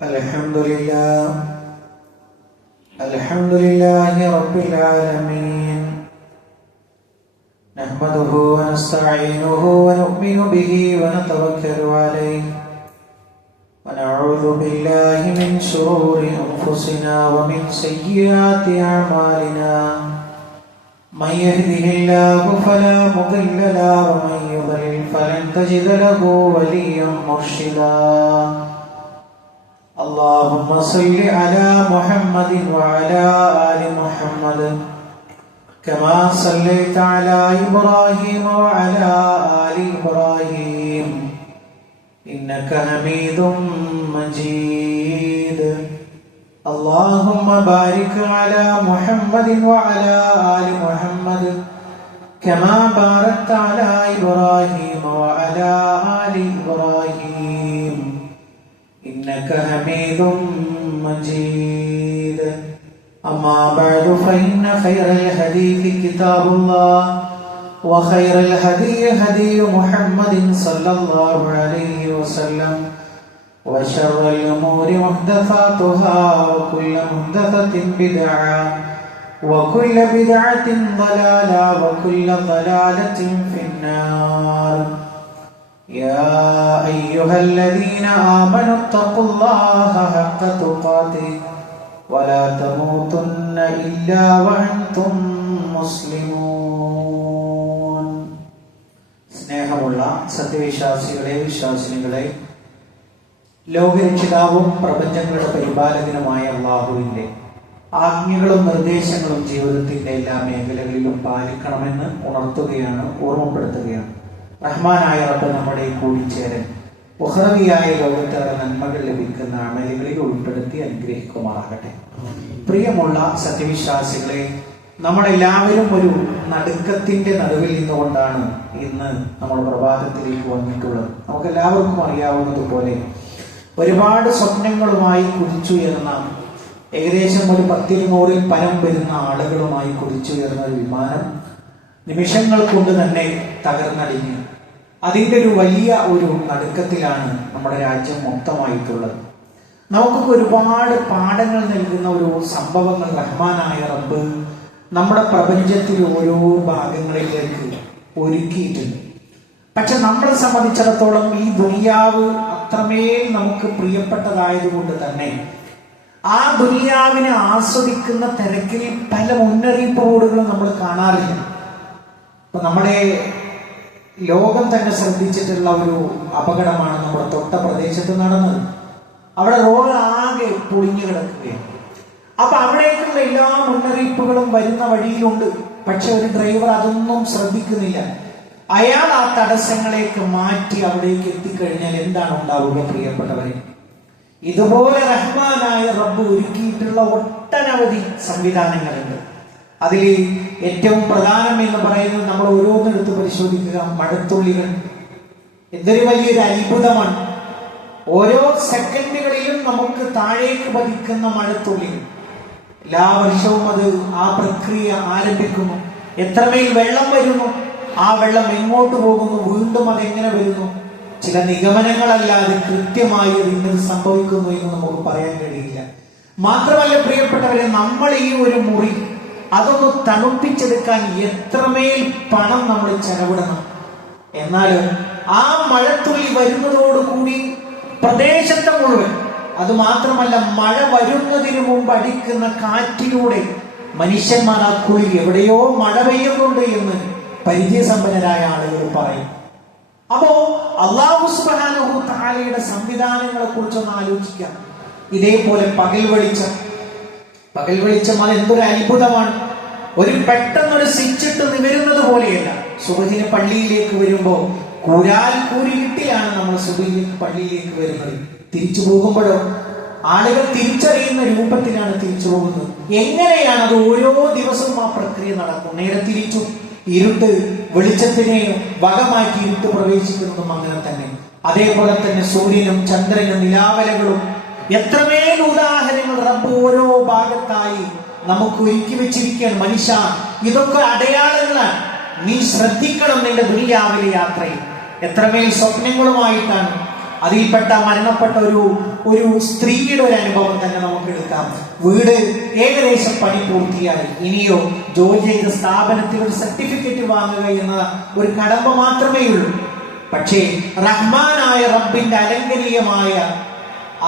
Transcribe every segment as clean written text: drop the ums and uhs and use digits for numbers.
الحمد لله رب العالمين نحمده ونستعينه ونؤمن به ونتوكل عليه ونعوذ بالله من شرور أنفسنا ومن سيئات أعمالنا من يهده الله فلا مضل له ومن يضلل فلن تجد له وليا مرشدا اللهم صل على محمد وعلى آل محمد كما صليت على إبراهيم وعلى آل إبراهيم إنك حميد مجيد اللهم بارك على محمد وعلى آل محمد كما باركت على إبراهيم وعلى آل إبراهيم إنك حميد مجيد أما بعد فإن خير الحديث كتاب الله وخير الهدي هدي محمد صلى الله عليه وسلم وشر الأمور محدثاتها وكل محدثة بدعة وكل بدعة ضلالة وكل ضلالة في النار يا أيها الذين آمنوا اتقوا الله حق تقاته ولا تموتن إلا وأنتم مسلمون സ്നേഹമുള്ള സത്യവിശ്വാസികളെ വിശ്വാസിനികളെ, ലോകരക്ഷിതാവും പ്രപഞ്ചങ്ങളുടെ പരിപാലകനുമായ അല്ലാഹുവിന്റെ ആജ്ഞകളും നിർദ്ദേശങ്ങളും ജീവിതത്തിന്റെ എല്ലാ മേഖലകളിലും പാലിക്കണമെന്ന് ഉണർത്തുകയാണ്, ഓർമ്മപ്പെടുത്തുകയാണ്. റഹ്മാനായ റബ്ബ് നമ്മുടെ കൂടിച്ചേരൻ ഉഖ്റവിയായ ലോകത്തേറെ നന്മകൾ ലഭിക്കുന്ന അമലുകളിൽ ഉൾപ്പെടുത്തി അനുഗ്രഹിക്കുമാറാകട്ടെ. പ്രിയമുള്ള സത്യവിശ്വാസികളെ, നമ്മളെല്ലാവരും ഒരു നടുക്കത്തിന്റെ നടുവിൽ നിന്നുകൊണ്ടാണ് ഇന്ന് നമ്മൾ പ്രഭാതത്തിലേക്ക് വന്നിട്ടുള്ളത്. നമുക്കെല്ലാവർക്കും അറിയാവുന്നതുപോലെ ഒരുപാട് സ്വപ്നങ്ങളുമായി കുതിച്ചുയർന്ന, ഏകദേശം ഒരു 10-100 പരം വരുന്ന ആളുകളുമായി കുതിച്ചുയർന്ന ഒരു വിമാനം നിമിഷങ്ങൾ കൊണ്ട് തന്നെ തകർന്നടിഞ്ഞു. അതിൻ്റെ ഒരു വലിയ ഒരു നടുക്കത്തിലാണ് നമ്മുടെ രാജ്യം മൊത്തമായിട്ടുള്ളത്. നമുക്കൊക്കെ ഒരുപാട് പാഠങ്ങൾ നൽകുന്ന ഒരു സംഭവങ്ങൾ റഹ്മാനായ റബ്ബ് നമ്മുടെ പ്രപഞ്ചത്തിൽ ഓരോ ഭാഗങ്ങളിലേക്ക് ഒരുക്കിയിട്ടുണ്ട്. പക്ഷെ നമ്മളെ സംബന്ധിച്ചിടത്തോളം ഈ ദുനിയാവ് അത്രമേൽ നമുക്ക് പ്രിയപ്പെട്ടതായതുകൊണ്ട് തന്നെ ആ ദുനിയാവിനെ ആസ്വദിക്കുന്ന തിരക്കിൽ പല മുന്നറിയിപ്പ് ബോർഡുകളും നമ്മൾ കാണാറില്ല. ഇപ്പൊ നമ്മുടെ ലോകം തന്നെ ശ്രദ്ധിച്ചിട്ടുള്ള ഒരു അപകടമാണ് നമ്മുടെ തൊട്ട പ്രദേശത്ത് നടന്നത്. അവിടെ റോഡ് ആകെ പൊളിഞ്ഞു കിടക്കുകയാണ്. അപ്പൊ അവിടേക്കുള്ള എല്ലാ മുന്നറിയിപ്പുകളും വരുന്ന വഴിയിലുണ്ട്. പക്ഷെ ഒരു ഡ്രൈവർ അതൊന്നും ശ്രദ്ധിക്കുന്നില്ല. അയാൾ ആ തടസ്സങ്ങളേക്ക് മാറ്റി അവിടേക്ക് എത്തിക്കഴിഞ്ഞാൽ എന്താണ് ഉണ്ടാവുക പ്രിയപ്പെട്ടവരെ? ഇതുപോലെ റഹ്മാനായ റബ്ബ് ഒരുക്കിയിട്ടുള്ള ഒട്ടനവധി സംവിധാനങ്ങളുണ്ട്. അതിൽ ഏറ്റവും പ്രധാനം എന്ന് പറയുന്നത്, നമ്മൾ ഓരോന്നെടുത്ത് പരിശോധിക്കുക, മഴത്തുള്ളികൾ. എന്തൊരു വലിയൊരു അത്ഭുതമാണ്! ഓരോ സെക്കൻഡുകളിലും നമുക്ക് താഴേക്ക് പതിക്കുന്ന മഴത്തുള്ളികൾ. എല്ലാ വർഷവും അത് ആ പ്രക്രിയ ആരംഭിക്കുന്നു. എത്രമേൽ വെള്ളം വരുന്നു, ആ വെള്ളം എങ്ങോട്ട് പോകുന്നു, വീണ്ടും അതെങ്ങനെ വരുന്നു, ചില നിഗമനങ്ങളല്ലാതെ കൃത്യമായി അത് ഇന്നത് സംഭവിക്കുന്നു എന്ന് നമുക്ക് പറയാൻ കഴിയില്ല. മാത്രമല്ല പ്രിയപ്പെട്ടവരെ, നമ്മൾ ഈ ഒരു മുറി അതൊന്ന് തണുപ്പിച്ചെടുക്കാൻ എത്രമേൽ പണം നമ്മൾ ചെലവിടണം. എന്നാലും ആ മഴത്തുള്ളി വരുന്നതോടുകൂടി പ്രദേശത്തെ മുഴുവൻ, അത് മാത്രമല്ല മഴ വരുന്നതിന് മുമ്പ് അടിക്കുന്ന കാറ്റിലൂടെ മനുഷ്യന്മാർ ആ കുളിർ എവിടെയോ മഴ പെയ്യുന്നുണ്ട് എന്ന് പരിചയസമ്പന്നരായ ആളുകൾ പറയും. അപ്പോ അല്ലാഹു സുബ്ഹാനഹു വ തആലയുടെ സംവിധാനങ്ങളെ കുറിച്ചൊന്ന് ആലോചിക്കാം. ഇതേപോലെ പകൽ വെളിച്ചം അത് എന്തൊരു അത്ഭുതമാണ്! ഒരു പെട്ടെന്നൊരു സ്വിച്ചിട്ട് നിവരുന്നത് പോലെയല്ല. സുബഹിന് പള്ളിയിലേക്ക് വരുമ്പോ കൂരിട്ടിലാണ് നമ്മൾ സുബഹിലേക്ക് പള്ളിയിലേക്ക് വരുന്നത്. തിരിച്ചു പോകുമ്പോഴോ ആളുകൾ തിരിച്ചറിയുന്ന രൂപത്തിലാണ് തിരിച്ചു പോകുന്നത്. എങ്ങനെയാണ് അത് ഓരോ ദിവസവും ആ പ്രക്രിയ നടക്കും. നേരെ തിരിച്ചു ഇരുട്ട് വെളിച്ചത്തിനെ വകമാറ്റി ഇരുട്ട് പ്രവേശിക്കുന്നതും അങ്ങനെ തന്നെ. അതേപോലെ തന്നെ സൂര്യനും ചന്ദ്രനും നിലാവലകളും എത്രമേൽ ഉദാഹരണങ്ങൾ റബ്ബ് ഓരോ ഭാഗത്തായി നമുക്ക് ഒരുക്കി വെച്ചിരിക്കുകയാണ്. മനുഷ്യ, ഇതൊക്കെ അടയാളങ്ങളാണ്. നീ ശ്രദ്ധിക്കണം നിന്റെ ദുനിയാവിലെ യാത്രയിൽ. എത്രമേൽ സ്വപ്നങ്ങളുമായിട്ടാണ് അതിൽപ്പെട്ട മരണപ്പെട്ട ഒരു സ്ത്രീയുടെ ഒരു അനുഭവം തന്നെ നമുക്ക് എടുക്കാം. വീട് ഏകദേശം പണി പൂർത്തിയായി, ഇനിയോ ജോലി ചെയ്ത സ്ഥാപനത്തിൽ ഒരു സർട്ടിഫിക്കറ്റ് വാങ്ങുക എന്ന ഒരു കടമ്പ മാത്രമേ ഉള്ളൂ. പക്ഷേ റഹ്മാനായ റബ്ബിന്റെ അലംഘനീയമായ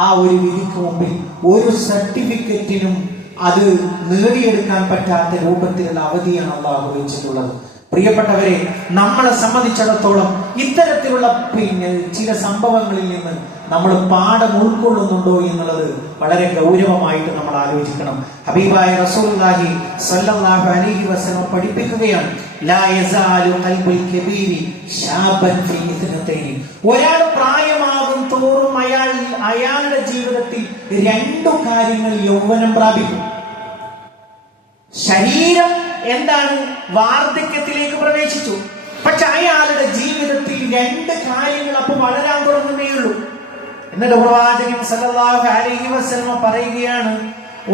ആ ഒരു വിധിക്ക് മുമ്പിൽ ഒരു സർട്ടിഫിക്കറ്റിനും അത് നേടിയെടുക്കാൻ പറ്റാത്ത രൂപത്തിലുള്ള അവധിയാണ് അള്ളാഹു വെച്ചിട്ടുള്ളത്. പ്രിയപ്പെട്ടവരെ, നമ്മളെ സംബന്ധിച്ചിടത്തോളം ഇത്തരത്തിലുള്ള ചില സംഭവങ്ങളിൽ നിന്ന് നമ്മൾ പാഠം ഉൾക്കൊള്ളുന്നുണ്ടോ എന്നുള്ളത് വളരെ ഗൗരവമായിട്ട് നമ്മൾ ആലോചിക്കണം. ഹബീബായ റസൂലുള്ളാഹി സ്വല്ലല്ലാഹു അലൈഹി വസല്ലം പഠിപ്പിക്കുകയാണ്, ലാ യസാലു ഖൽബുൽ കബീരി ശാബൻ ഫീ ഇത്നതൈനി. ഒരാൾ പ്രായമാകും തോറും അയാളുടെ ജീവിതത്തിൽ രണ്ടു കാര്യങ്ങൾ യൗവനം പ്രാപിക്കും. ശരീരം എന്താണ്, വാർദ്ധക്യത്തിലേക്ക് പ്രവേശിച്ചു. പക്ഷെ അയാളുടെ ജീവിതത്തിൽ രണ്ട് കാര്യങ്ങൾ അപ്പൊ വളരാൻ തുടങ്ങുന്നേയുള്ളൂ. എന്നിട്ട് പ്രവാചകൻ സല്ലല്ലാഹു അലൈഹി വസല്ലം പറയുകയാണ്,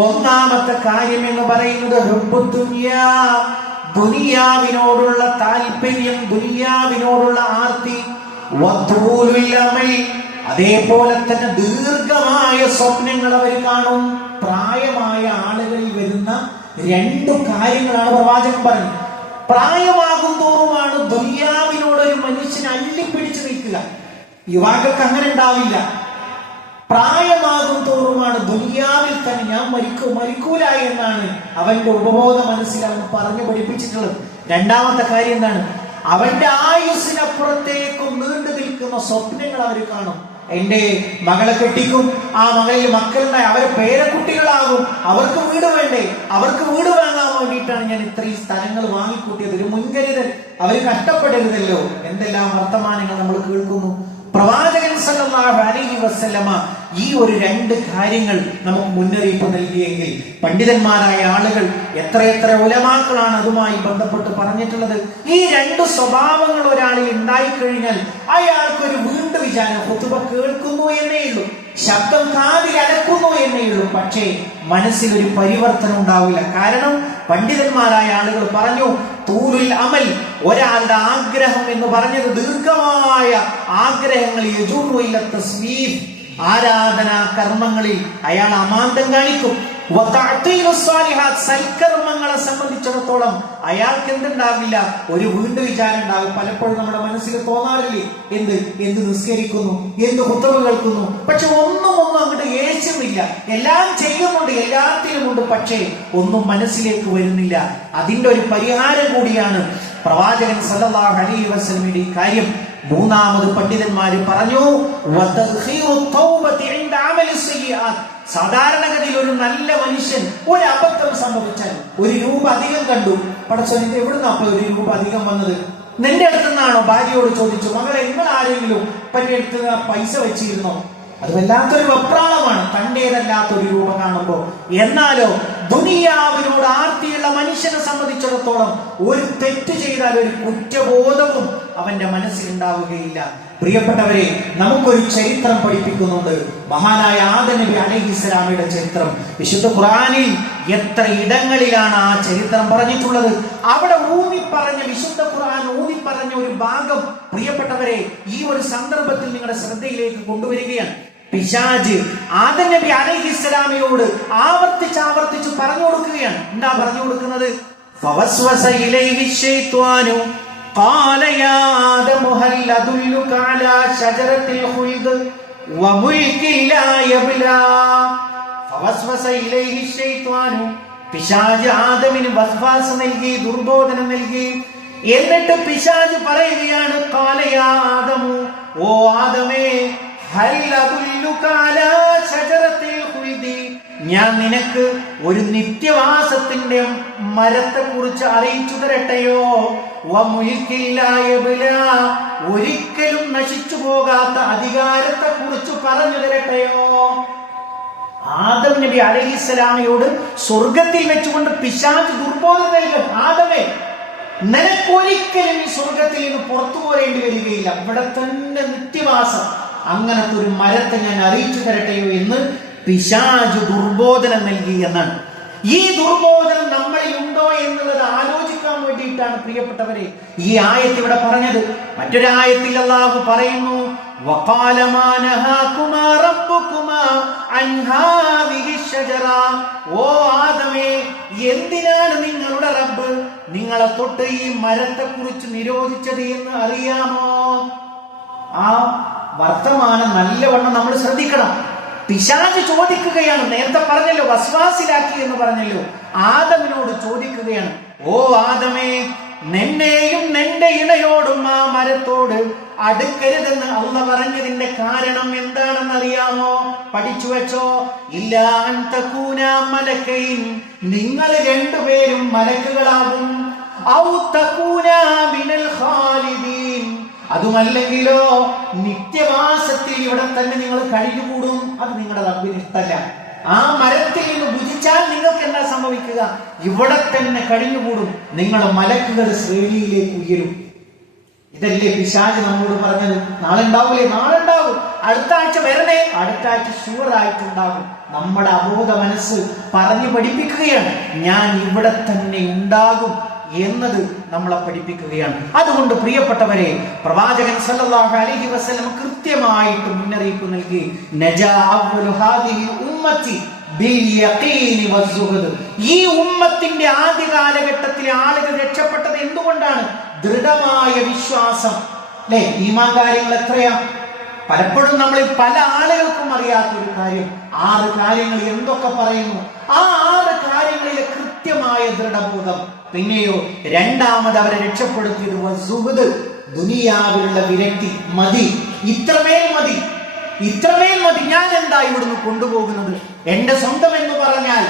ഒന്നാമത്തെ കാര്യം എന്ന് പറയുന്നത് ഹുബ്ബുദ് ദുനിയാ, ദുനിയാവിനോടുള്ള താല്പര്യം, ദുനിയാവിനോടുള്ള ആർത്തി, വതൂലുൽ അമൽ, അതേപോലെ തന്നെ ദീർഘമായ സ്വപ്നങ്ങൾ അവർ കാണും. പ്രായമായ ആളുകളിൽ വരുന്ന രണ്ടു കാര്യങ്ങളാണ് പ്രവാചകൻ പറഞ്ഞത്. പ്രായമാകും തോറുമാണ് ദുനിയാവിനോടൊരു മനുഷ്യൻ അല്ലിപ്പിടിച്ചു നിൽക്കുക. യുവാക്കൾക്ക് അങ്ങനെ ഉണ്ടാവില്ല. പ്രായമാകും തോറുമാണ് ദുനിയാവിൽ തന്നെ ഞാൻ മരിക്കൂല എന്നാണ് അവന്റെ ഉപബോധ മനസ്സിൽ അവൻ പറഞ്ഞു പഠിപ്പിച്ചിട്ടുള്ളത്. രണ്ടാമത്തെ കാര്യം എന്താണ്, അവന്റെ ആയുസ്സിനപ്പുറത്തേക്കും നീണ്ടു നിൽക്കുന്ന സ്വപ്നങ്ങൾ അവർ കാണും. എന്റെ മകളെ കെട്ടിക്കും, ആ മകളിൽ മക്കളുണ്ടായി, അവരെ പേരക്കുട്ടികളാകും, അവർക്ക് വീട് വേണ്ടേ, അവർക്ക് വീട് വാങ്ങാൻ വേണ്ടിയിട്ടാണ് ഞാൻ ഇത്രയും സ്ഥലങ്ങൾ വാങ്ങിക്കൂട്ടിയത്. ഒരു മുൻകരുതൽ, അവർ കഷ്ടപ്പെടരുതല്ലോ. എന്തെല്ലാം വർത്തമാനങ്ങൾ നമ്മൾ കേൾക്കുന്നു. പ്രവാചകൻ സല്ലല്ലാഹു അലൈഹി വസല്ലമ ഈ ഒരു രണ്ട് കാര്യങ്ങൾ നമുക്ക് മുന്നറിയിപ്പ് നൽകിയെങ്കിൽ പണ്ഡിതന്മാരായ ആളുകൾ എത്രയെത്ര ഉലമാക്കളാണ് അതുമായി ബന്ധപ്പെട്ട് പറഞ്ഞിട്ടുള്ളത്. ഈ രണ്ട് സ്വഭാവങ്ങൾ ഒരാളിൽ ഉണ്ടായിക്കഴിഞ്ഞാൽ അയാൾക്കൊരു വീണ്ടും വിചാരം, ഖുതുബ കേൾക്കുന്നു എന്നേ ഉള്ളൂ, ശബ്ദം കാതിൽ അലക്കുന്നു എന്നേ ഉള്ളൂ, പക്ഷേ മനസ്സിലൊരു പരിവർത്തനം ഉണ്ടാവില്ല. കാരണം പണ്ഡിതന്മാരായ ആളുകൾ പറഞ്ഞു, തൂലുൽ അമൽ, ഒരാളുടെ ആഗ്രഹം എന്ന് പറഞ്ഞത് ദീർഘമായ ആഗ്രഹങ്ങൾ, യജൂറു ഇല തസ്വീഫ്, ആരാധനാ കർമ്മങ്ങളിൽ അയാൾ അമാന്തം കാണിക്കും. സൽക്കർമ്മങ്ങളെ സംബന്ധിച്ചിടത്തോളം അയാൾക്ക് എന്തുണ്ടാവില്ല, ഒരു വീണ്ടും വിചാരം ഉണ്ടാകും. പലപ്പോഴും നമ്മുടെ മനസ്സിൽ തോന്നാറില്ലേ, എന്ത് നിസ്കരിക്കുന്നു, എന്ത് ഖുതുബ കേൾക്കുന്നു, പക്ഷെ ഒന്നും അങ്ങോട്ട് ഏച്ചുന്നില്ല. എല്ലാം ചെയ്യുന്നുണ്ട്, എല്ലാത്തിലുമുണ്ട്, പക്ഷേ ഒന്നും മനസ്സിലേക്ക് വരുന്നില്ല. അതിന്റെ ഒരു പരിഹാരം കൂടിയാണ് പ്രവാചകൻ സല്ലല്ലാഹു അലൈഹി വസല്ലമയുടെ ഈ കാര്യം. മൂന്നാമത് പണ്ഡിതന്മാര് പറഞ്ഞു, സാധാരണഗതിയിൽ ഒരു നല്ല മനുഷ്യൻ ഒരു അബദ്ധം സംഭവിച്ചാൽ, ഒരു രൂപ അധികം കണ്ടു, പടച്ചോനെ എവിടുന്ന അപ്പൊ ഒരു രൂപ അധികം വന്നത്, നിന്റെ അടുത്ത് നിന്നാണോ? ഭാര്യയോട് ചോദിച്ചു, മകളെ നിങ്ങൾ ആരെങ്കിലും പന്റെ അടുത്ത് പൈസ വെച്ചിരുന്നോ? അത് വല്ലാത്തൊരു വെപ്രാളമാണ്, തന്റേതല്ലാത്തൊരു രൂപ കാണുമ്പോ. എന്നാലോ ദുനിയാവിനോട് ആർത്തിയുള്ള മനുഷ്യനെ സംബന്ധിച്ചിടത്തോളം ഒരു തെറ്റ് ചെയ്താൽ ഒരു കുറ്റബോധവും അവന്റെ മനസ്സിലുണ്ടാവുകയില്ല. പ്രിയപ്പെട്ടവരെ, നമുക്കൊരു ചരിത്രം പഠിപ്പിക്കുന്നുണ്ട്. മഹാനായ ആദം നബി അലൈഹിസ്സലാമയുടെ ചരിത്രം. വിശുദ്ധ ഖുർആനിൽ എത്ര ഇടങ്ങളിലാണ് ആ ചരിത്രം പറഞ്ഞിട്ടുള്ളത്. അവിടെ വിശുദ്ധ ഖുർആൻ ഊന്നിപ്പറഞ്ഞ ഒരു ഭാഗം പ്രിയപ്പെട്ടവരെ ഈ ഒരു സന്ദർഭത്തിൽ നിങ്ങളുടെ ശ്രദ്ധയിലേക്ക് കൊണ്ടുവരികയാണ്. പിശാച് ആദം നബി അലൈഹിസ്സലാമയോട് ആവർത്തിച്ച് പറഞ്ഞു കൊടുക്കുകയാണ്. എന്താ പറഞ്ഞു കൊടുക്കുന്നത്? ഫവസ്വസ ഇലൈഹി ശൈത്വാനു ഖാല യാ ആദമു ഹൽ അദുല്ലുക അലാ ശജറത്തിൽ ഖുൽദ് വമുൽകിൻ ലാ യബ്ലാ. ഫവസ്വസ ഇലൈഹി ശൈത്വാനു, പിശാച് ആദമിന് വസ്വാസ നൽകി, ദുർബോധനം നൽകി. എന്നിട്ട് പിശാച് പറയുകയാണ്, ഖാല യാ ആദമു, ഓ ആദമേ, ഹൽ അദുല്ലുക അലാ ശജറത്തിൽ ഖുൽദി, ഞാൻ നിനക്ക് ഒരു നിത്യവാസത്തിന്റെ മരത്തെ കുറിച്ച് അറിയിച്ചു തരട്ടെയോ? വമുൽകിൻ ലാ യബ്ലാ, ഒരിക്കലും നശിച്ചു പോകാത്ത അധികാരത്തെ കുറിച്ച് പറഞ്ഞു തരട്ടെയോ? ആദം നബി അലൈഹിസ്സലാമയോട് സ്വർഗത്തിൽ വെച്ചുകൊണ്ട് പിശാച് ദുർബോധനം നൽകും. ആദമേ, നിനക്കൊരിക്കലും ഈ സ്വർഗത്തിൽ നിന്ന് പുറത്തു പോരേണ്ടി വരികയില്ല, ഇവിടെ തന്നെ നിത്യവാസം, അങ്ങനത്തെ ഒരു മരത്തെ ഞാൻ അറിയിച്ചു തരട്ടെയോ എന്ന് പിശാച് ദുർബോധനം നൽകി എന്നാണ്. ഈ ദുർബോധനം നമ്മളിൽ ഉണ്ടോ എന്നുള്ളത് ആലോചിക്കാൻ വേണ്ടിയിട്ടാണ് പ്രിയപ്പെട്ടവരെ ഈ ആയത്ത് ഇവിടെ പറഞ്ഞത്. മറ്റൊരായത്തിൽ അല്ലാഹു പറയുന്നു, വഖാല മാ നഹാകുമാ റബ്ബുകുമാ അൻ ഹാദിഹി ഷജറ. ഓ ആദമേ, എന്തിനാണ് നിങ്ങളുടെ റബ്ബ് നിങ്ങളെ തൊട്ട് ഈ മരത്തെ കുറിച്ച് നിരോധിച്ചത് എന്ന് അറിയാമോ? ആ വർത്തമാനം നല്ലവണ്ണം നമ്മൾ ശ്രദ്ധിക്കണം. പിശാച് ചോദിക്കുകയാണ്, നേരത്തെ പറഞ്ഞല്ലോ വസ്വാസിലാക്കി എന്ന് പറഞ്ഞല്ലോ, ആദമിനോട് ചോദിക്കുകയാണ്, ഓ ആദമേ, നിന്നെയും നിന്റെ ഇണയോടും ആ മരത്തോട് അടുക്കരുതെന്ന് അള്ളാഹ് പറഞ്ഞതിന്റെ കാരണം എന്താണെന്ന് അറിയാമോ? പഠിച്ചു വെച്ചോ. ഇല്ലാ അൻ തകൂനാ മലക്കൈൻ, നിങ്ങൾ രണ്ടുപേരും മലക്കുകളാകും. ഔ തകൂനാ മിനൽ ഖാലിദീൻ, അതുമല്ലെങ്കിലോ നിത്യവാസത്തിൽ ഇവിടെ തന്നെ നിങ്ങൾ കഴിഞ്ഞുകൂടും. അത് നിങ്ങളുടെ റബ്ബിന് ഇഷ്ടമല്ല. ആ മരത്തിൽ നിന്ന് ഭുജിച്ചാൽ നിങ്ങൾക്ക് എന്താ സംഭവിക്കുക? ഇവിടെ തന്നെ കഴിഞ്ഞുകൂടും. നിങ്ങൾ മലക്കുകൾ ശ്രേണിയിലേക്ക് ഉയരും. ഇതല്ലേ പിശാച് നമ്മോട് പറഞ്ഞത്? നാളെ ഉണ്ടാവൂലേ? നാളെ ഉണ്ടാവും. അടുത്ത ആഴ്ച വരണേ, അടുത്ത ആഴ്ച ഷുവർ ആയിട്ടുണ്ടാകും. നമ്മുടെ അബോധ മനസ്സ് പറഞ്ഞു പഠിപ്പിക്കുകയാണ്, ഞാൻ ഇവിടെ തന്നെ ഉണ്ടാകും എന്നത് നമ്മളെ പഠിപ്പിക്കുകയാണ്. അതുകൊണ്ട് പ്രിയപ്പെട്ടവരെ, പ്രവാചകൻ സല്ലല്ലാഹു അലൈഹി വസല്ലം കൃത്യമായിട്ട് മുന്നറിയിപ്പ് നൽകി, നജാ അവ്വലു ഹാദിഹി ഉമ്മത്തി ബിൽ യഖീനി വസ്സുഹദ്. ഈ ഉമ്മത്തിന്റെ ആദ്യ കാലഘട്ടത്തിലെ ആളുകൾ രക്ഷപ്പെട്ടത് എന്തുകൊണ്ടാണ്? ദൃഢമായ വിശ്വാസം. അല്ലെ, ഈമാൻ കാര്യങ്ങൾ എത്രയാ? പലപ്പോഴും നമ്മളിൽ പല ആളുകൾക്കും അറിയാത്തൊരു കാര്യം. 6 കാര്യങ്ങൾ എന്തൊക്കെ പറയുന്നു? ആ 6 കാര്യങ്ങളിലെ കൃത്യമായ ദൃഢബോധം. പിന്നെയോ രണ്ടാമത് അവരെ രക്ഷപ്പെടുത്തിയത് വസ്സുഹദ്, ദുനിയാവിലുള്ള വിരക്തി. മതി, ഇത്രമേൽ മതി, ഇത്രമേൽ മതി. ഞാൻ എന്താ ഇവിടുന്ന് കൊണ്ടുപോകുന്നത്? എന്റെ സ്വന്തം എന്ന് പറഞ്ഞാൽ,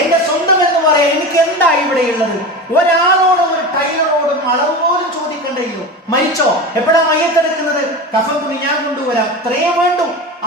എന്റെ സ്വന്തം എന്ന് പറയാൻ എനിക്ക് എന്താ ഇവിടെയുള്ളത്? ഒരാളോടും ഒരു ടൈലറോടും അളവ് പോലും ചോദിക്കണ്ടല്ലോ. മരിച്ചോ? എപ്പോഴാ മയ്യത്തെടുക്കുന്നത്? കഫൻ തുണി ഞാൻ കൊണ്ടുവരാം, അത്രയും വേണ്ടു.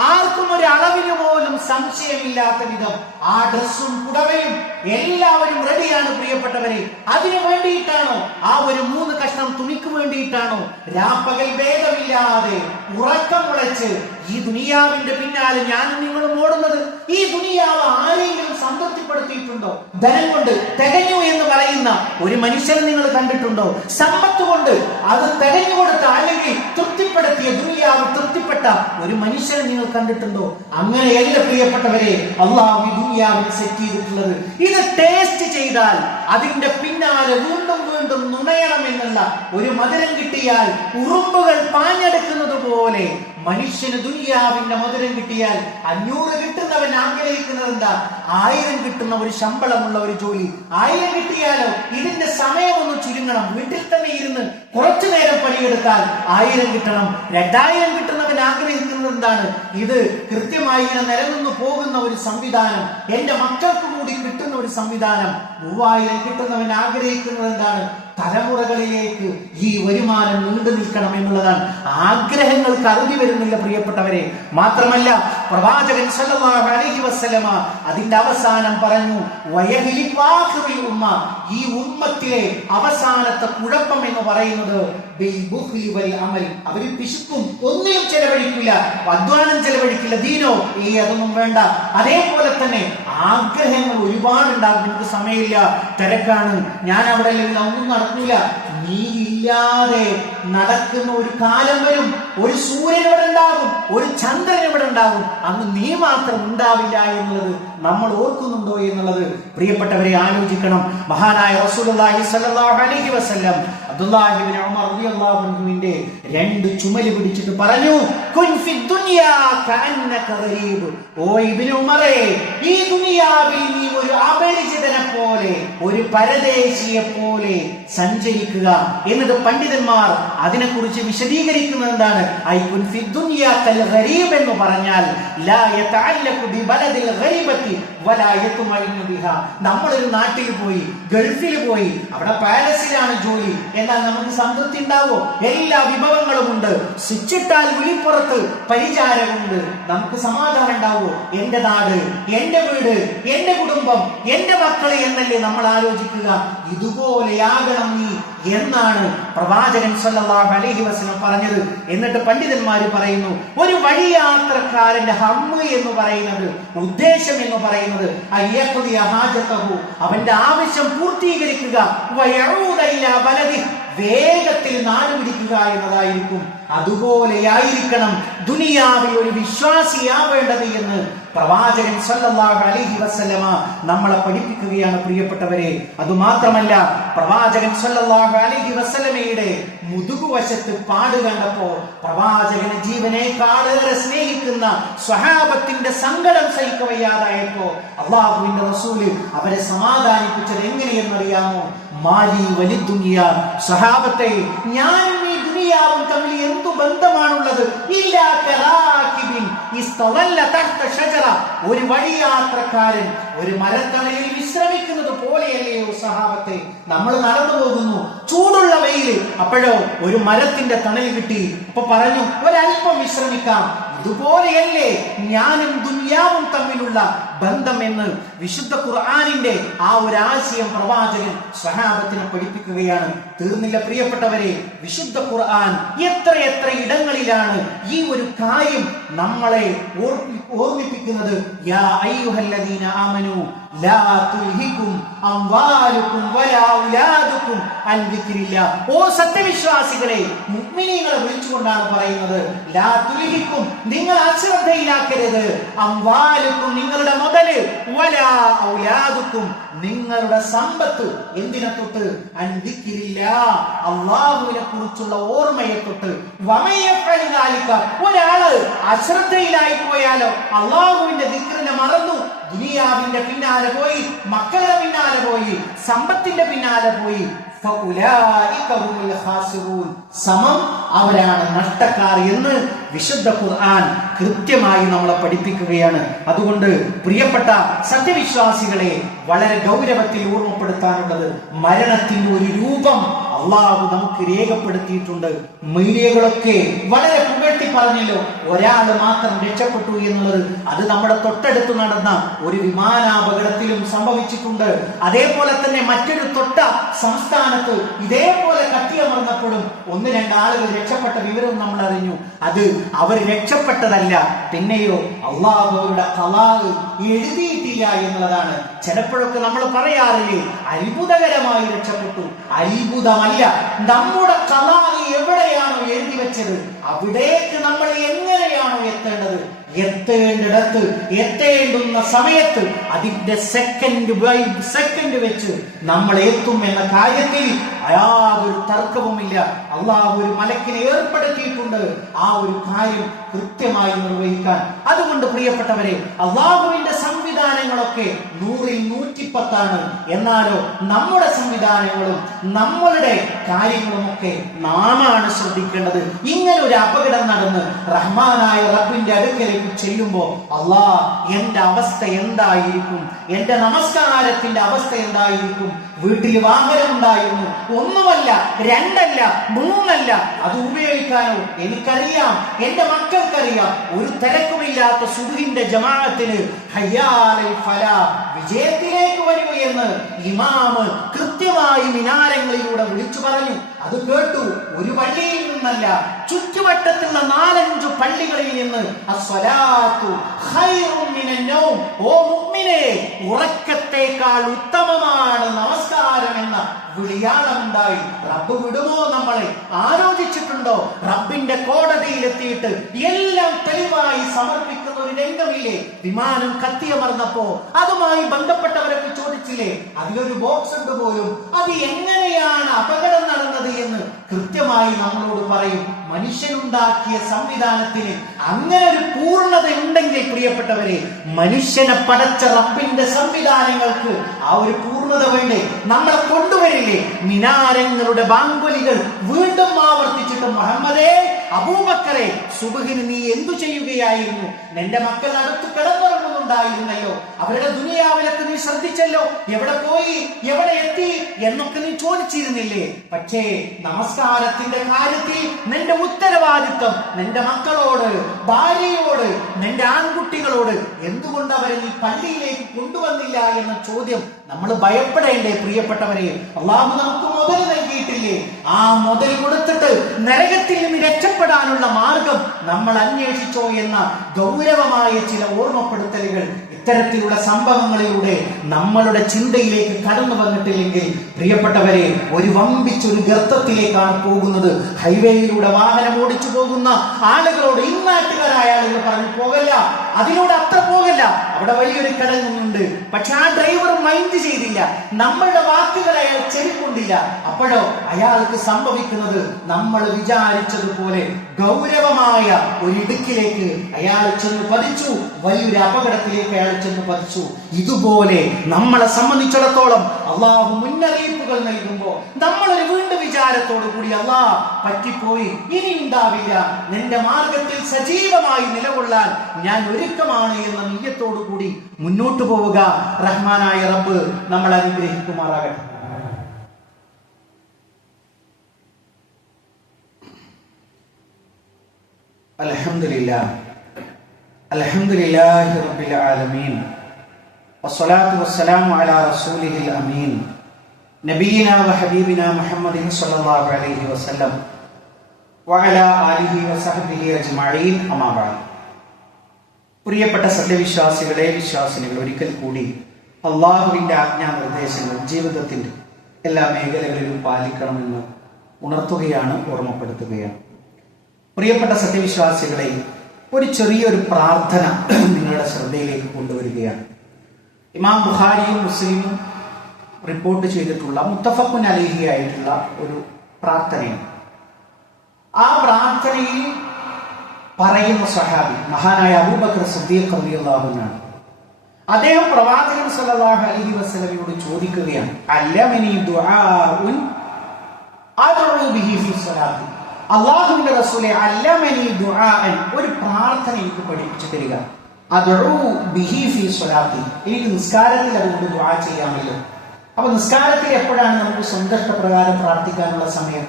ആർക്കും ഒരു അളവിന് പോലും സംശയമില്ലാത്ത വിധം ആ ഡ്രസ്സും പുടവയും എല്ലാവരും റെഡിയാണ് പ്രിയപ്പെട്ടവരെ. അതിനു വേണ്ടിയിട്ടാണോ? ആ ഒരു 3 കഷ്ണം തുണിക്ക് വേണ്ടിയിട്ടാണോ രാപ്പകൽ ഭേദമില്ലാതെ ഉറക്കം ഉളച്ച് ഈ ദുനിയാവിന്റെ പിന്നാലെ ഞാനും നിങ്ങളും ഓടുന്നത്? ഈ ദുനിയാവ് ആരെങ്കിലും സംതൃപ്തിപ്പെടുത്തിയിട്ടുണ്ടോ? ധനം കൊണ്ട് തികഞ്ഞു എന്ന് പറയുന്ന ഒരു മനുഷ്യനെ നിങ്ങൾ കണ്ടിട്ടുണ്ടോ? സമ്പത്ത് കൊണ്ട് അത് തികഞ്ഞു കൊടുത്ത, അല്ലെങ്കിൽ തൃപ്തിപ്പെടുത്തിയ, ദുനിയാവ് തൃപ്തിപ്പെട്ട ഒരു മനുഷ്യനെ നിങ്ങൾ കണ്ടിട്ടുണ്ടോ? അങ്ങനെയല്ല പ്രിയപ്പെട്ടവരെ അള്ളാഹു ദുനിയാവിൽ സെറ്റ് ചെയ്തിട്ടുള്ളത്. ഇത് ടേസ്റ്റ് ചെയ്താൽ അതിന്റെ പിന്നാലെ വീണ്ടും വീണ്ടും നുണയണം എന്നുള്ള ഒരു മധുരം കിട്ടിയാൽ, ഉറുമ്പുകൾ പാഞ്ഞെടുക്കുന്നത് പോലെ മനുഷ്യന് ദുനിയാവിന്റെ മധുരം കിട്ടിയാൽ 500 കിട്ടുന്നവൻ ആഗ്രഹിക്കുന്നത് എന്താ? 1000 കിട്ടുന്ന ഒരു ശമ്പളമുള്ള ഒരു ജോലി. 1000 കിട്ടിയാലോ ഇതിന്റെ സമയം ഒന്ന് ചുരുങ്ങണം. വീട്ടിൽ തന്നെ ഇരുന്ന് കുറച്ചു നേരം പണിയെടുത്താൽ 1000 കിട്ടണം. 2000 കിട്ടുന്നവൻ ആഗ്രഹിക്കുന്നത് എന്താണ്? ഇത് കൃത്യമായി ഇങ്ങനെ നിലനിന്ന് പോകുന്ന ഒരു സംവിധാനം, എന്റെ മക്കൾക്ക് കൂടി കിട്ടുന്ന ഒരു സംവിധാനം. 3000 കിട്ടുന്നവൻ ആഗ്രഹിക്കുന്നത് എന്താണ്? തലമുറകളിലേക്ക് ഈ വരുമാനം നീണ്ടു നിൽക്കണം എന്നുള്ളതാണ്. ആഗ്രഹങ്ങൾക്ക് അറുതി വരുന്നില്ല പ്രിയപ്പെട്ടവരെ. മാത്രമല്ല പ്രവാചകൻ സല്ലല്ലാഹു അലൈഹി വസല്ലമ അതിന്റെ അവസാനം പറഞ്ഞു, വയഹ്ലിഖാഖിൽ ഉമ്മ, ഈ ഉമ്മത്തിലെ അവസാനത്തെ കുഴപ്പം എന്ന് പറയുന്നത് ബിൽ ബുഖ്ലി വൽ അമൽ. അവർ പിശുക്കും, ഒന്നിനും ചെലവഴിക്കില്ല, അധ്വാനം ചെലവഴിക്കില്ല, ദീനോ അതൊന്നും വേണ്ട. അതേപോലെ തന്നെ ആഗ്രഹങ്ങൾ ഒരുപാടുണ്ടാകും. എനിക്ക് സമയമില്ല, തിരക്കാണ്, ഞാൻ അവിടെ ഒന്നും നടക്കൂല. നീ ഇല്ലാതെ നടക്കുന്ന ഒരു കാലം വരും. ഒരു സൂര്യൻ ഇവിടെ ഉണ്ടാകും, ഒരു ചന്ദ്രൻ ഇവിടെ ഉണ്ടാകും, അന്ന് നീ മാത്രം ഉണ്ടാവില്ല എന്നുള്ളത് നമ്മൾ ഓർക്കുന്നുണ്ടോ എന്നുള്ളത് പ്രിയപ്പെട്ടവരെ ആലോചിക്കണം. മഹാനായ റസൂലുള്ളാഹി സ്വല്ലല്ലാഹു അലൈഹി വസല്ലം അബ്ദുല്ലാഹി ഇബ്നു ഉമർ റളിയല്ലാഹു അൻഹുവിന്റെ 2 ചുമല് പിടിച്ചിട്ട് പറഞ്ഞു, കുൻ ഫി ദുനിയാ കഅന്നക ഗരീബ്. ഓ ഇബ്നു ഉമറേ, ഈ ദുനിയാവിൽ നീ ഒരു അപരിചിതനെ പോലെ, ഒരു പരദേശിയെ പോലെ സഞ്ചരിക്കുക. എന്നിട്ട് പണ്ഡിതന്മാർ അതിനെക്കുറിച്ച് വിശദീകരിക്കുന്നത് എന്താണ്? ഐ കുൻ ഫി ദുനിയാ കൽ ഗരീബ് എന്ന് പറഞ്ഞാൽ ലാ യതഅല്ലഖു ബി ബലദിൽ ഗരീബത്തി വലാ യത്മഇന്നു ബിഹാ. നമ്മളൊരു നാട്ടിൽ പോയി, ഗൾഫിൽ പോയി, അവിടെ പാലസിലാണ് ജോലി, എന്നാൽ നമുക്ക് സംതൃപ്തി ഉണ്ടാവോ? എല്ലാ വിഭവങ്ങളും ഉണ്ട്, സ്വിച്ചിട്ടാൽ വിളിപ്പുറത്ത് പരിചാരകമുണ്ട്, നമുക്ക് സമാധാനം ഉണ്ടാവോ? എന്റെ നാട്, എന്റെ വീട്, എന്റെ കുടുംബം, എന്റെ മക്കളെ എന്നല്ലേ നമ്മൾ ആലോചിക്കുക. ഇതുപോലെയാകണം നീ എന്നാണ് പ്രവാചകൻ സല്ലല്ലാഹു അലൈഹി വസല്ലം പറഞ്ഞത്. എന്നിട്ട് പണ്ഡിതന്മാർ പറയുന്നു, ഒരു വഴിയാത്രക്കാരന്റെ ഹമ്മ് എന്ന് പറയുന്നത്, ഉദ്ദേശം എന്ന് പറയുന്നത് അവന്റെ ആവശ്യം പൂർത്തീകരിക്കുക, വേഗത്തിൽ നാട് പിടിക്കുക എന്നതായിരിക്കും. അതുപോലെയായിരിക്കണം ദുനിയാവിൽ ഒരു വിശ്വാസിയാവേണ്ടത് എന്ന് പ്രവാചകൻ സല്ലല്ലാഹു അലൈഹി വസല്ലമ നമ്മളെ പഠിപ്പിക്കുകയാണ് പ്രിയപ്പെട്ടവരെ. അതുമാത്രമല്ല, പ്രവാചകൻ സല്ലല്ലാഹു അലൈഹി വസല്ലമയുടെ മുതുകുവശത്ത് പാട് കണ്ടപ്പോൾ പ്രവാചകനെ ജീവനേക്കാളേറെ സ്നേഹിക്കുന്ന സ്വഹാബത്തിന്റെ സങ്കടം സഹിക്കവയ്യാതായപ്പോ അള്ളാഹുവിന്റെ റസൂല് അവരെ സമാധാനിപ്പിച്ചത് എങ്ങനെയെന്നറിയാമോ? മാലി വലിദുനിയ, സ്വഹാബത്തെ, ഞാനും ഈ ദുനിയാവും തമ്മിൽ എന്തു ബന്ധമാണുള്ളത്? ഇല്ലാ കറാകിബിൻ ഇസ്തവല്ല തഹ്ത ഷജറ, ഒരു വഴിയാത്രക്കാരൻ ഒരു മരത്തണലിൽ വിശ്രമിക്കുന്നത് പോലെയല്ലയോ സഹാബത്തെ? നമ്മൾ നടന്നു പോകുന്നു, ചൂടുള്ള വെയില്, അപ്പോഴോ ഒരു മരത്തിന്റെ തണൽ കിട്ടി, അപ്പൊ പറഞ്ഞു ഒരല്പം വിശ്രമിക്കാം. ഇതുപോലെയല്ലേ ഞാനും ദുനിയാവും തമ്മിലുള്ള ബന്ധം എന്ന് വിശുദ്ധ ഖുർആനിന്റെ ആ ഒരു ആശയം പ്രവാചകൻ സ്വഹാബത്തിനെ പഠിപ്പിക്കുകയാണ്. തീർന്നില്ല പ്രിയപ്പെട്ടവരെ, വിശുദ്ധ ഖുർആൻ എത്ര ഇടങ്ങളിലാണ് ഈ ഒരു കാര്യം നമ്മളെ ഓർമ്മിപ്പിക്കുന്നത്. യാ അയ്യുഹല്ലദീന ആമനൂ ലാ തുൽഹികും അംവാലുകും വലാ ഔലാദുകും അൻ ദിക്രില്ലാ. ഓ സത്യവിശ്വാസികളെ, മുഅ്മിനീങ്ങളെ വിളിച്ചുകൊണ്ടാണ് പറയുന്നത്. ലാ തുൽഹികും, നിങ്ങൾ അശ്രദ്ധയിലാക്കരുത്. അംവാലുകും, നിങ്ങളുടെ മുതല്, വലാ ഔലാദുകും, നിങ്ങളുടെ സമ്പത്ത്. എന്തിനെ തൊട്ട്? അൻ ദിക്രില്ലാ, അല്ലാഹുവിനെ കുറിച്ചുള്ള ഓർമ്മയെ തൊട്ട്. വമയഫഅൽ ദാലിക, ഒരാള് അശ്രദ്ധയിലായി പോയാലോ, അല്ലാഹുവിന്റെ ദിക്റിനെ മറന്നു, ദുനിയാവിന്റെ പിന്നാലെ പോയി, മക്കളുടെ പിന്നാലെ പോയി, സമ്പത്തിന്റെ പിന്നാലെ പോയി, സമം അവരാണ് നഷ്ടക്കാർ എന്ന് വിശുദ്ധ ഖുർആൻ കൃത്യമായി നമ്മളെ പഠിപ്പിക്കുകയാണ്. അതുകൊണ്ട് പ്രിയപ്പെട്ട സത്യവിശ്വാസികളെ, വളരെ ഗൗരവത്തിൽ ഓർമ്മപ്പെടുത്താനുള്ളത്, മരണത്തിന്റെ ഒരു രൂപം അള്ളാഹു നമുക്ക് രേഖപ്പെടുത്തിയിട്ടുണ്ട്. മീഡിയകളൊക്കെ വളരെ പുകഴ്ത്തി പറഞ്ഞല്ലോ, ഒരാള് മാത്രം രക്ഷപ്പെട്ടു എന്നുള്ളത്. അത് നമ്മുടെ തൊട്ടടുത്ത് നടന്ന ഒരു വിമാനാപകടത്തിലും സംഭവിച്ചിട്ടുണ്ട്. അതേപോലെ തന്നെ മറ്റൊരു തൊട്ട സംസ്ഥാനത്ത് ഇതേപോലെ കത്തിയമർന്നപ്പോഴും 1-2 ആളുകൾ രക്ഷപ്പെട്ട വിവരവും നമ്മൾ അറിഞ്ഞു. അത് അവർ രക്ഷപ്പെട്ടതല്ല, പിന്നെയോ അള്ളാഹുവിന്റെ ഖലാ എഴുതിയിട്ടില്ല എന്നുള്ളതാണ്. ചിലപ്പോഴൊക്കെ നമ്മൾ പറയാറില്ലേ, അത്ഭുതകരമായി രക്ഷപ്പെട്ടു. അത്ഭുതമല്ല, നമ്മുടെ ഖലാ എവിടെയാണോ എഴുതി വെച്ചത് അവിടേക്ക് നമ്മൾ എങ്ങനെയാണോ എത്തേണ്ടത്, എത്തേണ്ടിടത്ത് എത്തേണ്ടുന്ന സമയത്ത് അതിന്റെ സെക്കൻഡ് ബൈ സെക്കൻഡ് വെച്ച് നമ്മൾ എത്തും എന്ന കാര്യത്തിൽ യാതൊരു തർക്കവുമില്ല. അള്ളാഹു ഒരു മലക്കിനെ ഏർപ്പെടുത്തിയിട്ടുണ്ട് ആ ഒരു കാര്യം കൃത്യമായി നിർവഹിക്കാൻ. അതുകൊണ്ട് പ്രിയപ്പെട്ടവരെ, അള്ളാഹുവിന്റെ സംവിധാനങ്ങളൊക്കെ 100-ൽ 110 എന്നാലോ നമ്മുടെ സംവിധാനങ്ങളും നമ്മളുടെ കാര്യങ്ങളുമൊക്കെ നാമാണ് ശ്രദ്ധിക്കേണ്ടത്. ഇങ്ങനെ ഒരു അപകടം നടന്ന് റഹ്മാനായ റബ്ബിന്റെ അടുക്കലേക്ക് ചെല്ലുമ്പോ അല്ലാ, എന്റെ അവസ്ഥ എന്തായിരിക്കും? എന്റെ നമസ്കാരത്തിന്റെ അവസ്ഥ എന്തായിരിക്കും? വീട്ടിൽ വാഹനം ഉണ്ടായിരുന്നു, 1 അല്ല 2 അല്ല 3 അല്ല, അത് ഉപയോഗിക്കാനോ എനിക്കറിയാം, എന്റെ മക്കൾക്കറിയാം. ഒരു തിരക്കുമില്ലാത്ത സുബ്ഹിന്റെ ജമാഅത്തിന് ഹയ്യാലൽ ഫലാഹ്, വിജയത്തിലേക്ക് വരികയെന്ന് ഇമാമ് കൃത്യമായി മിനാരങ്ങളിലൂടെ വിളിച്ചു പറഞ്ഞു. അത് കേട്ടു. ഒരു പള്ളിയിൽ നിന്നല്ല, ചുറ്റുവട്ടത്തുള്ള 4-5 പള്ളികളിൽ നിന്ന് അസ്സലാത്തു ഖൈറും മിനൻ നൗം, ഓ മുഅ്മിനേ, ഉറക്കത്തേക്കാൾ ഉത്തമമാണ് നമസ്കാരം എന്ന വിളിയാളമുണ്ടായി. റബ്ബ് വിടുമോ നമ്മളെ? ആലോചിച്ചിട്ടുണ്ടോ? റബ്ബിന്റെ കോടതിയിലെത്തിയിട്ട് എല്ലാം തെളിവായി സമർപ്പിക്കുന്ന ഒരു രംഗമില്ലേ? വിമാനം കത്തിയമർന്നപ്പോ അതുമായി ബന്ധപ്പെട്ടവരൊക്കെ ചോദിച്ചില്ലേ, അതിലൊരു ബോക്സ് ഉണ്ട് പോലും, അത് എങ്ങനെയാണ് അപകടം നടന്നത് എന്ന് കൃത്യമായി നമ്മളോട് പറയും. മനുഷ്യനുണ്ടാക്കിയ സംവിധാനത്തിന് അങ്ങനെ ഒരു പൂർണ്ണത ഉണ്ടെങ്കിൽ പ്രിയപ്പെട്ടവരെ, മനുഷ്യനെ പടച്ച റബ്ബിന്റെ സംവിധാനങ്ങൾക്ക് ആ ഒരു പൂർണ്ണത വേണ്ടേ? നമ്മളെ കൊണ്ടുവരില്ലേ? മിനാരങ്ങളുടെ ബാങ്കുലികൾ വീണ്ടും ആവർത്തിച്ചിട്ട്, മുഹമ്മദേ, അബൂബക്കറെ, സുബ്ഹിന് നീ എന്തു ചെയ്യുകയായിരുന്നു? നിന്റെ മക്കൾ അടുത്ത് കിടന്നുറങ്ങുന്നുണ്ടായിരുന്നല്ലോ, അവരുടെ ദുനിയാവിലൊക്കെ നീ ശ്രദ്ധിച്ചല്ലോ, എവിടെ പോയി, എവിടെ എത്തി എന്നൊക്കെ നീ ചോദിച്ചിരുന്നില്ലേ? പക്ഷേ നമസ്കാരത്തിന്റെ കാര്യത്തിൽ നിന്റെ ഉത്തരവാദിത്വം നിന്റെ മക്കളോട്, ഭാര്യയോട്, നിന്റെ ആൺകുട്ടികളോട് എന്തുകൊണ്ട് അവരെ നീ പള്ളിയിലേക്ക് കൊണ്ടുവന്നില്ല എന്ന ചോദ്യം നമ്മൾ ഭയപ്പെടേണ്ടേ പ്രിയപ്പെട്ടവരെ? അള്ളാഹു നമുക്ക് മുതൽ നൽകിയിട്ടില്ലേ? ആ മുതൽ കൊടുത്തിട്ട് നരകത്തിൽ നിന്ന് രക്ഷപ്പെടാനുള്ള മാർഗം നമ്മൾ അന്വേഷിച്ചോ എന്ന ഗൗരവമായ ചില ഓർമ്മപ്പെടുത്തലുകൾ ഇത്തരത്തിലുള്ള സംഭവങ്ങളിലൂടെ നമ്മളുടെ ചിന്തയിലേക്ക് കടന്നു വന്നിട്ടില്ലെങ്കിൽ പ്രിയപ്പെട്ടവരെ, ഒരു വമ്പിച്ചൊരു ഗർത്തത്തിലേക്കാണ് പോകുന്നത്. ഹൈവേയിലൂടെ വാഹനം ഓടിച്ചു പോകുന്ന ആളുകളോട് ഇന്നാട്ടുകാരായ ആളുകൾ പറഞ്ഞു പോകല്ല, അതിലൂടെ അത്ര പോകല്ല, അവിടെ വലിയൊരു കിടങ്ങുന്നുണ്ട്. പക്ഷെ ആ ഡ്രൈവർ മൈൻഡ് ചെയ്തില്ല, നമ്മളുടെ വാക്കുകൾ അയാൾ ചെവിക്കൊണ്ടില്ല. അപ്പോഴോ അയാൾക്ക് സംഭവിക്കുന്നത് നമ്മൾ വിചാരിച്ചതുപോലെ ഗൗരവമായ ഒരു ഇടുക്കിലേക്ക് അയാൾ ചെന്ന് പതിച്ചു, വലിയൊരു അപകടത്തിലേക്ക് അയാൾ ചെന്ന് പതിച്ചു. ഇതുപോലെ നമ്മളെ സംബന്ധിച്ചിടത്തോളം അള്ളാഹു മുന്നറിയിപ്പുകൾ നൽകുമ്പോൾ നമ്മളൊരു വീണ്ടും വിചാരത്തോടു കൂടി അള്ളാഹ് പറ്റിപ്പോയി, ഇനി ഉണ്ടാവില്ല, നിന്റെ മാർഗത്തിൽ സജീവമായി നിലകൊള്ളാൻ ഞാൻ ഒരുക്കമാണ് എന്ന നിയ്യത്തോടു കൂടി മുന്നോട്ട് പോവുക. റഹ്മാനായ റബ്ബ് നമ്മൾ അനുഗ്രഹിക്കുമാറാകട്ടെ. അൽഹംദുലില്ലാഹി റബ്ബിൽ ആലമീൻ വസ്സലാത്തു വസ്സലാമു അലാ റസൂലിഹിൽ അമീൻ നബിയിനാ വഹബീബിനാ മുഹമ്മദിൻ സ്വല്ലല്ലാഹു അലൈഹി വസല്ലം വഅലാ ആലിഹി വസഹ്ബിഹി അജ്മഈൻ അമ്മാ ബഅദ്. പ്രിയപ്പെട്ട സത്യവിശ്വാസികളെ, വിശ്വാസിനികൾ, ഒരിക്കൽ കൂടി അള്ളാഹുവിന്റെ ആജ്ഞാനിർദ്ദേശങ്ങൾ ജീവിതത്തിന്റെ എല്ലാ മേഖലകളിലും പാലിക്കണമെന്ന് ഉണർത്തുകയാണ്, ഓർമ്മപ്പെടുത്തുകയാണ്. പ്രിയപ്പെട്ട സത്യവിശ്വാസികളെ, ഒരു ചെറിയൊരു പ്രാർത്ഥന നിങ്ങളുടെ ശ്രദ്ധയിലേക്ക് കൊണ്ടുവരികയാണ്. ഇമാം ബുഖാരിയും മുസ്ലിമും റിപ്പോർട്ട് ചെയ്തിട്ടുള്ള മുത്തഫഖുൻ അലൈഹി ആയിട്ടുള്ള ഒരു പ്രാർത്ഥനയാണ്. ആ പ്രാർത്ഥനയിൽ പറയുന്ന സ്വഹാബി മഹാനായ അബൂബക്കർ സിദ്ദീഖ് റളിയല്ലാഹു അൻഹു. അദ്ദേഹം പ്രവാചകൻ സല്ലല്ലാഹു അലൈഹി വസല്ലമയോട് ചോദിക്കുകയാണ്, അല്ലമനി ദുആഉൻ അദ്ഉ ബിഹി ഫി സ്വലാത്തി. അല്ലാഹുവിന്റെ റസൂലേ, അല്ലമനി ദുആഅൻ, ഒരു പ്രാർത്ഥന എനിക്ക് പഠിപ്പിച്ചു തരിക. അദ്ഉ ബിഹി ഫി സ്വലാത്തി, എനിക്ക് നിസ്കാരത്തിൽ അതുകൊണ്ട് ദുആ ചെയ്യാമല്ലോ. അപ്പൊ നിസ്കാരത്തിൽ എപ്പോഴാണ് നമുക്ക് സ്വന്തം ഇഷ്ടപ്രകാരം പ്രാർത്ഥിക്കാനുള്ള സമയം?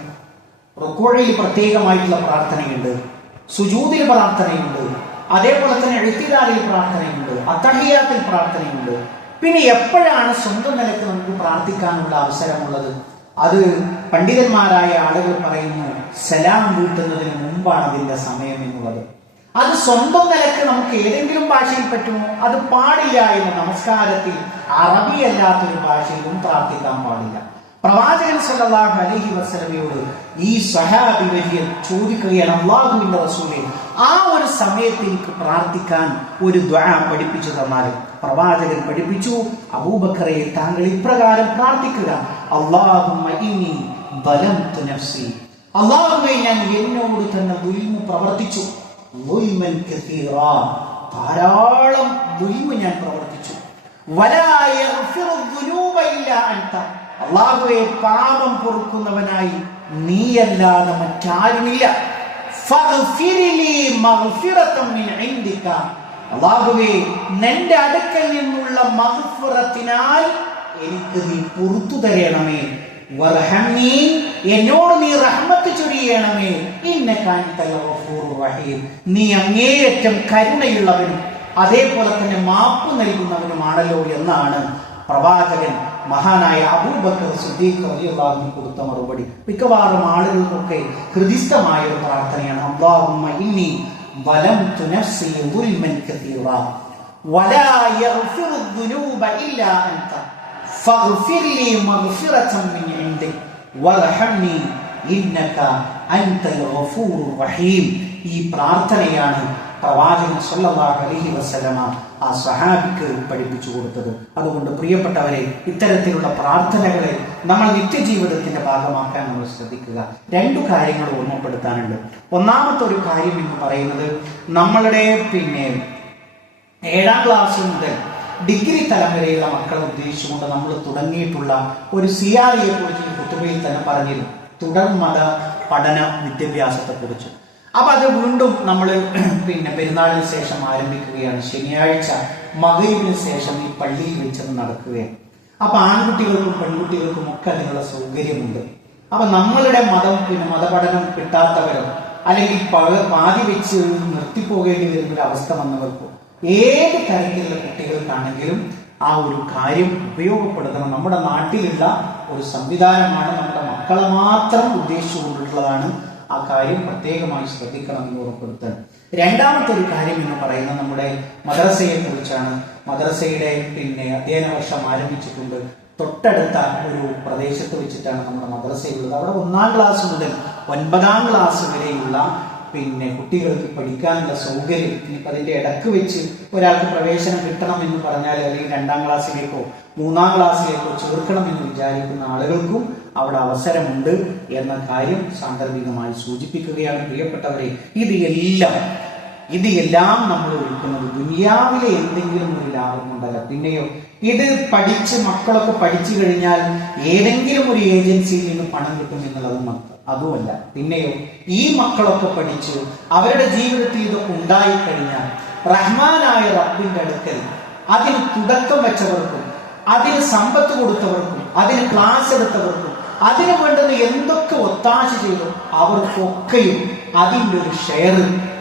റുക്കൂഇൽ പ്രത്യേകമായിട്ടുള്ള പ്രാർത്ഥനയുണ്ട്, സുജൂദിൽ പ്രാർത്ഥനയുണ്ട്, അതേപോലെ തന്നെ ഇഅ്തിദാലിൽ പ്രാർത്ഥനയുണ്ട്, അത്തഹിയാത്തിൽ പ്രാർത്ഥനയുണ്ട്. പിന്നെ എപ്പോഴാണ് സ്വന്തം നിലയ്ക്ക് നമുക്ക് പ്രാർത്ഥിക്കാനുള്ള അവസരമുള്ളത്? അത് പണ്ഡിതന്മാരായ ആളുകൾ പറയുന്നു, സലാം വീട്ടുന്നതിന് മുമ്പാണ് അതിന്റെ സമയം എന്നുള്ളത്. അത് സ്വന്തം നിലക്ക് നമുക്ക് ഏതെങ്കിലും ഭാഷയിൽ പറ്റുമോ? അത് പാടില്ല എന്ന്. നമസ്കാരത്തിൽ അറബി അല്ലാത്തൊരു ഭാഷയിലും പ്രാർത്ഥിക്കാൻ പാടില്ല. പ്രവാചകൻ സല്ലല്ലാഹു അലൈഹി വസല്ലമയോട് ഈ സ്വഹാബി വര്യൻ ചോദിക്കുകയാണ്, അല്ലാഹുവിന്റെ റസൂലേ, ആ ഒരു സമയത്ത് എനിക്ക് പ്രാർത്ഥിക്കാൻ ഒരു ദുആ പഠിപ്പിച്ചു തന്നാൽ. പ്രവാചകൻ പഠിപ്പിച്ചു, അബൂബക്കറെ, താങ്കൾ ഇപ്രകാരം പ്രാർത്ഥിക്കുക, അല്ലാഹുമ്മ ഇന്നി ദലംതു നഫ്സി, അല്ലാഹുവേ, ഞാൻ എന്നോട് തന്നെ ദുൽമ പ്രവർത്തിച്ചു, ദുൽമൻ കസീറാ, ധാരാളം ദുൽമ ഞാൻ പ്രവർത്തിച്ചു, വലാ യഗ്ഫിറു ദുനൂബ ഇല്ലാ അൻത, അല്ലാഹുവേ, പാപം പൊറുക്കുന്നവനായി നീയല്ലാതെ മറ്റാരുമില്ല, ഫഗ്ഫിർലി മഗ്ഫിറതൻ മിൻ ഇൻദിക, അല്ലാഹുവേ, നിന്റെ അടുക്കൽ നിന്നുള്ള മഗ്ഫിറത്തിനാൽ എനിക്ക് നീ പുറത്തു തരണമേ, വർഹംനി, എന്നോട് നീ റഹ്മത്ത് ചൊരിയണമേ, ഇന്നക അൻതൽ ഗഫൂറുർ റഹീം, നീ അങ്ങേയറ്റം കരുണയുള്ളവനും അതേപോലെ തന്നെ മാപ്പ് നൽകുന്നവനുമാണല്ലോ എന്നാണ് പ്രവാചകൻ മഹാനായ അബൂബക്കർ സിദ്ദീഖ് റളിയല്ലാഹു അൻഹു കൊടുത്ത മറുപടി. മിക്കവാറും ആളുകൾക്കൊക്കെ ഹൃദിസ്ഥമായ ഒരു പ്രാർത്ഥനയാണ്, അല്ലാഹുമ്മ ഇന്നി ദലംതു നഫ്സി ദുൽമൻ കസീറാ വലാ യഗ്ഫിറു ദുനൂബ ഇല്ലാ അൻത ഫഗ്ഫിർലി മഗ്ഫിറതൻ മിൻ ഇൻദിക വർഹംനി ഇന്നക അൻതൽ ഗഫൂറുർ റഹീം. ഈ പ്രാർത്ഥനയാണ് പ്രവാചകൻ സല്ലല്ലാഹു അലൈഹി വസല്ലമ ആ സ്വഹാബിക്ക് പഠിപ്പിച്ചു കൊടുത്തത്. അതുകൊണ്ട് പ്രിയപ്പെട്ടവരെ, ഇത്തരത്തിലുള്ള പ്രാർത്ഥനകളെ നമ്മൾ നിത്യജീവിതത്തിന്റെ ഭാഗമാക്കാൻ നമ്മൾ ശ്രദ്ധിക്കുക. രണ്ടു കാര്യങ്ങൾ ഓർമ്മപ്പെടുത്താനുണ്ട്. ഒന്നാമത്തെ ഒരു കാര്യം എന്ന് പറയുന്നത്, നമ്മളുടെ 7ാം ക്ലാസ് മുതൽ ഡിഗ്രി തലം വരെയുള്ള മക്കളെ ഉദ്ദേശിച്ചുകൊണ്ട് നമ്മൾ തുടങ്ങിയിട്ടുള്ള ഒരു സിയാറിയെ കുറിച്ച് കുത്തുബയിൽ തന്നെ പറഞ്ഞിരുന്നു, തുടർ മത പഠന വിദ്യാഭ്യാസത്തെ കുറിച്ച്. അപ്പൊ അത് വീണ്ടും നമ്മൾ പെരുന്നാളിന് ശേഷം ആരംഭിക്കുകയാണ്. ശനിയാഴ്ച മഗ്‌രിബിന് ശേഷം ഈ പള്ളിയിൽ വെച്ചത് നടക്കുകയാണ്. അപ്പൊ ആൺകുട്ടികൾക്കും പെൺകുട്ടികൾക്കും ഒക്കെ അതിനുള്ള സൗകര്യമുണ്ട്. അപ്പൊ നമ്മളുടെ മതപഠനം കിട്ടാത്തവരോ അല്ലെങ്കിൽ പാതി വെച്ച് നിർത്തിപ്പോകേണ്ടി വരുന്ന ഒരു അവസ്ഥ വന്നവർക്കോ ഏത് തരത്തിലുള്ള കുട്ടികൾക്കാണെങ്കിലും ആ ഒരു കാര്യം ഉപയോഗപ്പെടുത്തണം. നമ്മുടെ നാട്ടിലുള്ള ഒരു സംവിധാനമാണ്, നമ്മുടെ മക്കളെ മാത്രം ഉദ്ദേശിച്ചുകൊണ്ടിട്ടുള്ളതാണ്. ആ കാര്യം പ്രത്യേകമായി ശ്രദ്ധിക്കണം എന്ന് ഓർമ്മപ്പെടുത്തണം. രണ്ടാമത്തെ ഒരു കാര്യം എന്ന് പറയുന്നത് നമ്മുടെ മദ്രസയെ കുറിച്ചാണ്. മദ്രസയുടെ അധ്യയന വർഷം ആരംഭിച്ചിട്ടുണ്ട്. തൊട്ടടുത്ത ഒരു പ്രദേശത്ത് വെച്ചിട്ടാണ് നമ്മുടെ മദ്രസയുള്ളത്. അവിടെ 1-ാം ക്ലാസ് മുതൽ 9-ാം ക്ലാസ് വരെയുള്ള കുട്ടികൾക്ക് പഠിക്കാനുള്ള സൗകര്യം, ഇനിയിപ്പോൾ അതിന്റെ ഇടക്ക് വെച്ച് ഒരാൾക്ക് പ്രവേശനം കിട്ടണം എന്ന് പറഞ്ഞാൽ, അല്ലെങ്കിൽ 2-ാം ക്ലാസ്സിലേക്കോ 3-ാം ക്ലാസ്സിലേക്കോ ചേർക്കണം എന്ന് വിചാരിക്കുന്ന ആളുകൾക്കും അവിടെ അവസരമുണ്ട് എന്ന കാര്യം സാന്ദർഭികമായി സൂചിപ്പിക്കുകയാണ്. പ്രിയപ്പെട്ടവരെ, ഇത് എല്ലാം നമ്മൾ വിളിക്കുന്നത് ദുനിയാവിലെ എന്തെങ്കിലും ഒരു ലാഭം കൊണ്ടല്ല. പിന്നെയോ ഇത് പഠിച്ച് മക്കളൊക്കെ പഠിച്ചു കഴിഞ്ഞാൽ ഏതെങ്കിലും ഒരു ഏജൻസിയിൽ നിന്ന് പണം കിട്ടും എന്നുള്ളത് അതുമല്ല. പിന്നെയോ ഈ മക്കളൊക്കെ പഠിച്ചു അവരുടെ ജീവിതത്തിൽ ഇതൊക്കെ ഉണ്ടായിക്കഴിഞ്ഞാൽ റഹ്മാനായ റബ്ബിന്റെ അടുക്കൽ അതിന് തുടക്കം വെച്ചവർക്കും അതിന് സമ്പത്ത് കൊടുത്തവർക്കും അതിന് ക്ലാസ് എടുത്തവർക്കും അതിന് വേണ്ടുന്ന എന്തൊക്കെ ഒത്താശ ചെയ്തു അവർക്കൊക്കെയും അതിൻ്റെ ഒരു ഷെയർ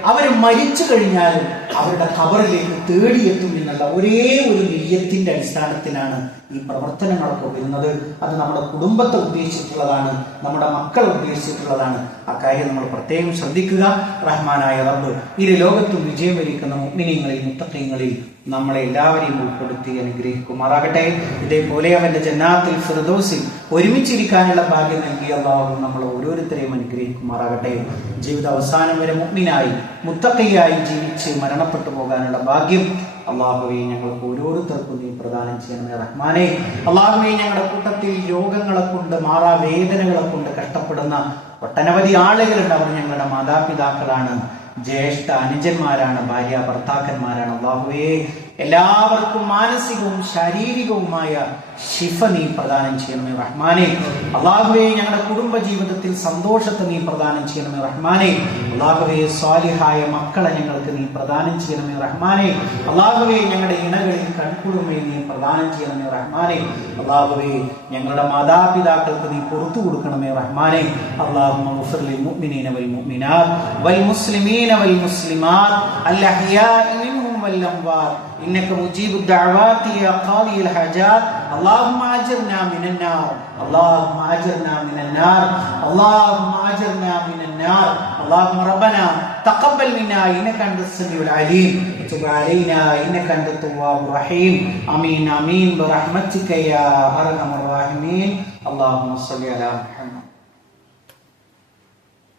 അവർ മരിച്ചു കഴിഞ്ഞാലും അവരുടെ ഖബറിലേക്ക് തേടിയെത്തും എന്നുള്ള ഒരേ ഒരു നിയ്യത്തിന്റെ അടിസ്ഥാനത്തിലാണ് ഈ പ്രവർത്തനങ്ങളൊക്കെ വരുന്നത്. അത് നമ്മുടെ കുടുംബത്തെ ഉദ്ദേശിച്ചിട്ടുള്ളതാണ്, നമ്മുടെ മക്കളെ ഉദ്ദേശിച്ചിട്ടുള്ളതാണ്. ആ കാര്യം നമ്മൾ പ്രത്യേകം ശ്രദ്ധിക്കുക. റഹ്മാനായ റബ്ബ് ഇരു ലോകത്തും വിജയം വരിക്കുന്ന മുഅ്മിനീങ്ങളിൽ മുത്തഖീങ്ങളിൽ നമ്മളെ എല്ലാവരെയും ഉൾപ്പെടുത്തി അനുഗ്രഹിക്കുമാറാകട്ടെ. ഇതേപോലെ അവന്റെ ജന്നാത്തുൽ ഫിർദൗസിൽ ഒരുമിച്ചിരിക്കാനുള്ള ഭാഗ്യം നൽകിയ അല്ലാഹു നമ്മൾ ഓരോരുത്തരെയും അനുഗ്രഹിക്കുമാറാകട്ടെ. ജീവിത അവസാനം വരെ മുഅ്മിനായി മുത്തഖിയായി ജീവിച്ച് മരണപ്പെട്ടു പോകാനുള്ള ഭാഗ്യം അല്ലാഹുവേ ഞങ്ങൾക്ക് ഓരോരുത്തർക്കും നീ പ്രദാനം ചെയ്യണമേ റഹ്മാനെ. അല്ലാഹുവേ, ഞങ്ങളുടെ കൂട്ടത്തിൽ രോഗങ്ങളെ കൊണ്ട് മാറാവേദനകളെ കൊണ്ട് കഷ്ടപ്പെടുന്ന ഒട്ടനവധി ആളുകളുണ്ട്. അവർ ഞങ്ങളുടെ മാതാപിതാക്കളാണ്, ജ്യേഷ്ഠ അനുജന്മാരാണ്, ഭാര്യ ഭർത്താക്കന്മാരാണ്. അല്ലാഹുവേ, എല്ലാവർക്കും മാനസികവും ശാരീരികവുമായ ശിഫ നീ പ്രദാനം ചെയ്യണമേ റഹ്മാനെ. അല്ലാഹുവേ, ഞങ്ങളുടെ കുടുംബ ജീവിതത്തിൽ സന്തോഷത്തെ നീ പ്രദാനം ചെയ്യണമേ റഹ്മാനെ. അല്ലാഹുവേ, സ്വാലിഹായ മക്കളെ ഞങ്ങൾക്ക് നീ പ്രദാനം ചെയ്യണമേ റഹ്മാനെ. അല്ലാഹുവേ, ഞങ്ങളുടെ ഇണകളിൽ കൺകുടുമയെ നീ പ്രദാനം ചെയ്യണമേ റഹ്മാനെ. അല്ലാഹുവേ, ഞങ്ങളുടെ മാതാപിതാക്കൾക്ക് നീ പുറത്തു കൊടുക്കണമേ റഹ്മാനെ. അല്ലാഹുമ്മ ഗ്ഫിർ ലിൽ മുഅ്മിനീന വൽ മുഅ്മിനാത്ത് വൽ മുസ്ലിമീന വൽ മുസ്ലിമാത്ത് അൽ അഹ്യാഇ മിൻഹും വൽ അംവാത്ത് ഇന്നക മുജീബുദ് ദഅവാതി യാ ഖാദിയൽ ഹജാത്ത്. اللهم اجرنا من النار، اللهم اجرنا من النار، اللهم اجرنا من النار. اللهم ربنا تقبل منا انك انت السميع العليم وتب علينا انك انت التواب الرحيم. امين امين برحمتك يا ارحم الراحمين. اللهم صل على محمد.